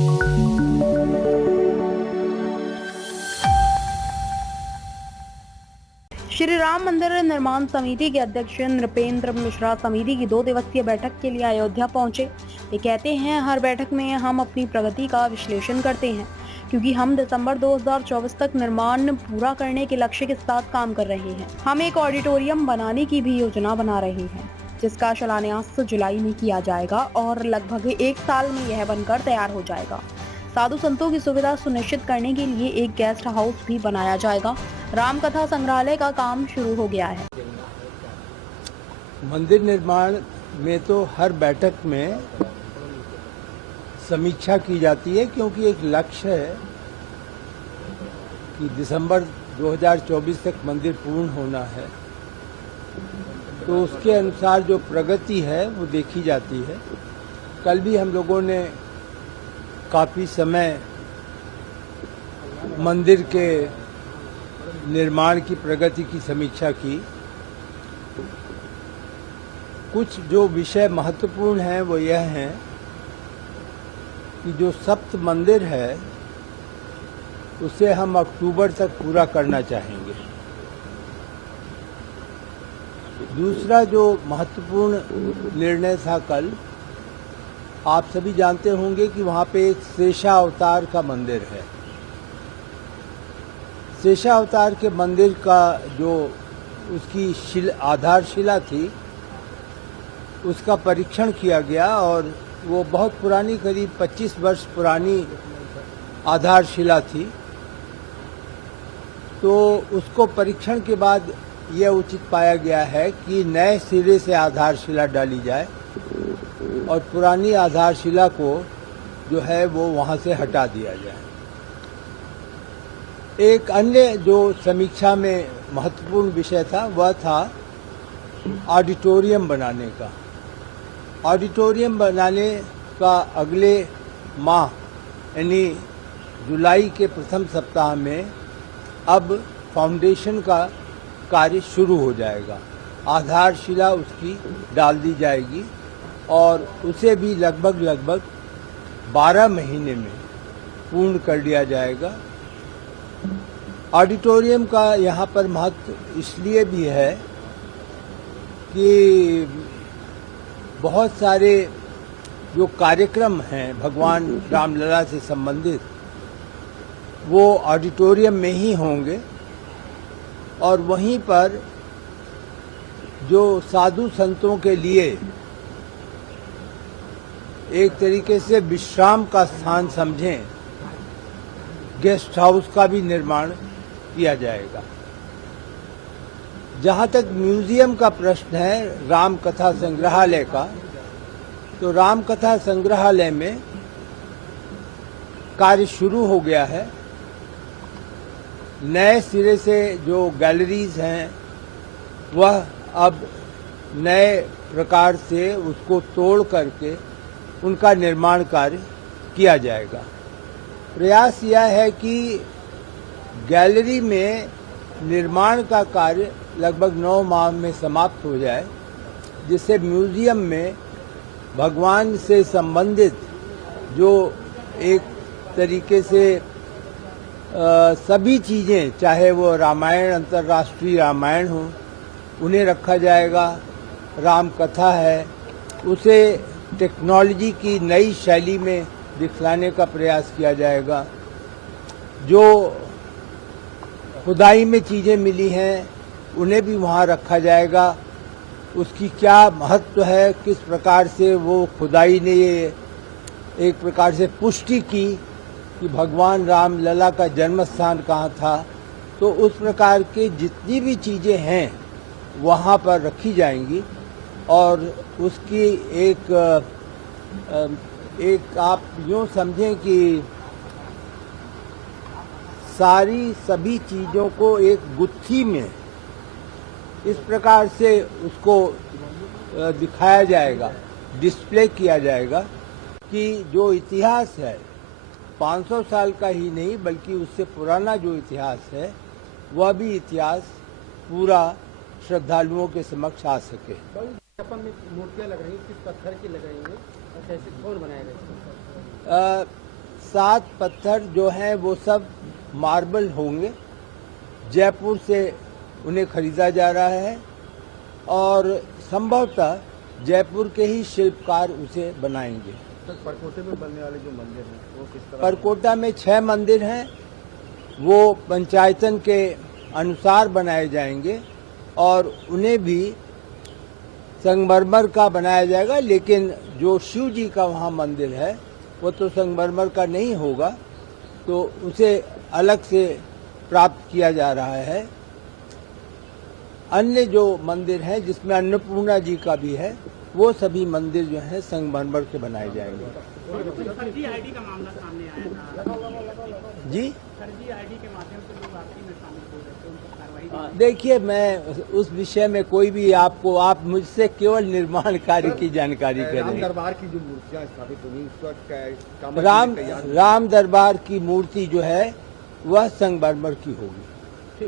श्री राम मंदिर निर्माण समिति के अध्यक्ष नृपेंद्र मिश्रा समिति की 2 दिवसीय बैठक के लिए अयोध्या पहुंचे। ये कहते हैं, हर बैठक में हम अपनी प्रगति का विश्लेषण करते हैं, क्योंकि हम दिसंबर 2024 तक निर्माण पूरा करने के लक्ष्य के साथ काम कर रहे हैं। हम एक ऑडिटोरियम बनाने की भी योजना बना रहे हैं, जिसका शिलान्यास जुलाई में किया जाएगा और लगभग 1 साल में यह बनकर तैयार हो जाएगा। साधु संतों की सुविधा सुनिश्चित करने के लिए एक गेस्ट हाउस भी बनाया जाएगा। रामकथा संग्रहालय का काम शुरू हो गया है। मंदिर निर्माण में तो हर बैठक में समीक्षा की जाती है, क्योंकि एक लक्ष्य है कि दिसंबर 2024 तक मंदिर पूर्ण होना है। तो उसके अनुसार जो प्रगति है वो देखी जाती है। कल भी हम लोगों ने काफ़ी समय मंदिर के निर्माण की प्रगति की समीक्षा की। कुछ जो विषय महत्वपूर्ण हैं वो यह हैं कि जो सप्त मंदिर है उसे हम अक्टूबर तक पूरा करना चाहेंगे। दूसरा जो महत्वपूर्ण निर्णय था कल, आप सभी जानते होंगे कि वहाँ पे एक शेषावतार का मंदिर है। शेषावतार के मंदिर का जो उसकी आधारशिला थी उसका परीक्षण किया गया और वो बहुत पुरानी, करीब 25 वर्ष पुरानी आधारशिला थी। तो उसको परीक्षण के बाद यह उचित पाया गया है कि नए सिरे से आधारशिला डाली जाए और पुरानी आधारशिला को जो है वो वहाँ से हटा दिया जाए। एक अन्य जो समीक्षा में महत्वपूर्ण विषय था वह था ऑडिटोरियम बनाने का। ऑडिटोरियम बनाने का अगले माह यानी जुलाई के प्रथम सप्ताह में अब फाउंडेशन का कार्य शुरू हो जाएगा। आधारशिला उसकी डाल दी जाएगी और उसे भी लगभग 12 महीने में पूर्ण कर लिया जाएगा। ऑडिटोरियम का यहाँ पर महत्व इसलिए भी है कि बहुत सारे जो कार्यक्रम हैं भगवान रामलला से संबंधित वो ऑडिटोरियम में ही होंगे और वहीं पर जो साधु संतों के लिए एक तरीके से विश्राम का स्थान समझें, गेस्ट हाउस का भी निर्माण किया जाएगा। जहाँ तक म्यूजियम का प्रश्न है रामकथा संग्रहालय का, तो रामकथा संग्रहालय में कार्य शुरू हो गया है। नए सिरे से जो गैलरीज हैं वह अब नए प्रकार से उसको तोड़ करके उनका निर्माण कार्य किया जाएगा। प्रयास यह है कि गैलरी में निर्माण का कार्य लगभग 9 माह में समाप्त हो जाए, जिससे म्यूजियम में भगवान से संबंधित जो एक तरीके से सभी चीज़ें, चाहे वो रामायण, अंतर्राष्ट्रीय रामायण हो, उन्हें रखा जाएगा। राम कथा है उसे टेक्नोलॉजी की नई शैली में दिखलाने का प्रयास किया जाएगा। जो खुदाई में चीज़ें मिली हैं उन्हें भी वहाँ रखा जाएगा। उसकी क्या महत्व है, किस प्रकार से वो खुदाई ने ये एक प्रकार से पुष्टि की कि भगवान रामलला का जन्म स्थान कहाँ था, तो उस प्रकार के जितनी भी चीज़ें हैं वहाँ पर रखी जाएंगी और उसकी एक आप यूँ समझें कि सभी चीज़ों को एक गुत्थी में इस प्रकार से उसको दिखाया जाएगा, डिस्प्ले किया जाएगा कि जो इतिहास है 500 साल का ही नहीं बल्कि उससे पुराना जो इतिहास है वह भी इतिहास पूरा श्रद्धालुओं के समक्ष आ सके। मूर्तियाँ लग रही हैं, किस पत्थर की लग रही हैं और कैसे कौन बनाएगा? 7 पत्थर जो हैं वो सब मार्बल होंगे। जयपुर से उन्हें खरीदा जा रहा है और संभवतः जयपुर के ही शिल्पकार उसे बनाएंगे। परकोटे में बनने वाले जो मंदिर हैं वो किस तरह? परकोटा में 6 मंदिर हैं, वो पंचायतन के अनुसार बनाए जाएंगे और उन्हें भी संगमरमर का बनाया जाएगा, लेकिन जो शिव जी का वहाँ मंदिर है वो तो संगमरमर का नहीं होगा, तो उसे अलग से प्राप्त किया जा रहा है। अन्य जो मंदिर हैं जिसमें अन्नपूर्णा जी का भी है, वो सभी मंदिर जो हैं संगमरमर के बनाए जाएंगे। फर्जी आईडी का मामला सामने आया था जी, फर्जी आईडी के माध्यम से लोग आपकी में शामिल हो रहे थे, उन पर कार्रवाई देखिए, मैं उस विषय में कोई भी आप मुझसे केवल निर्माण कार्य की जानकारी राम करें। दरबार की जो मूर्तियां स्थापित होंगी उस वक्त राम दरबार की मूर्ति जो है वह संगमरमर की होगी।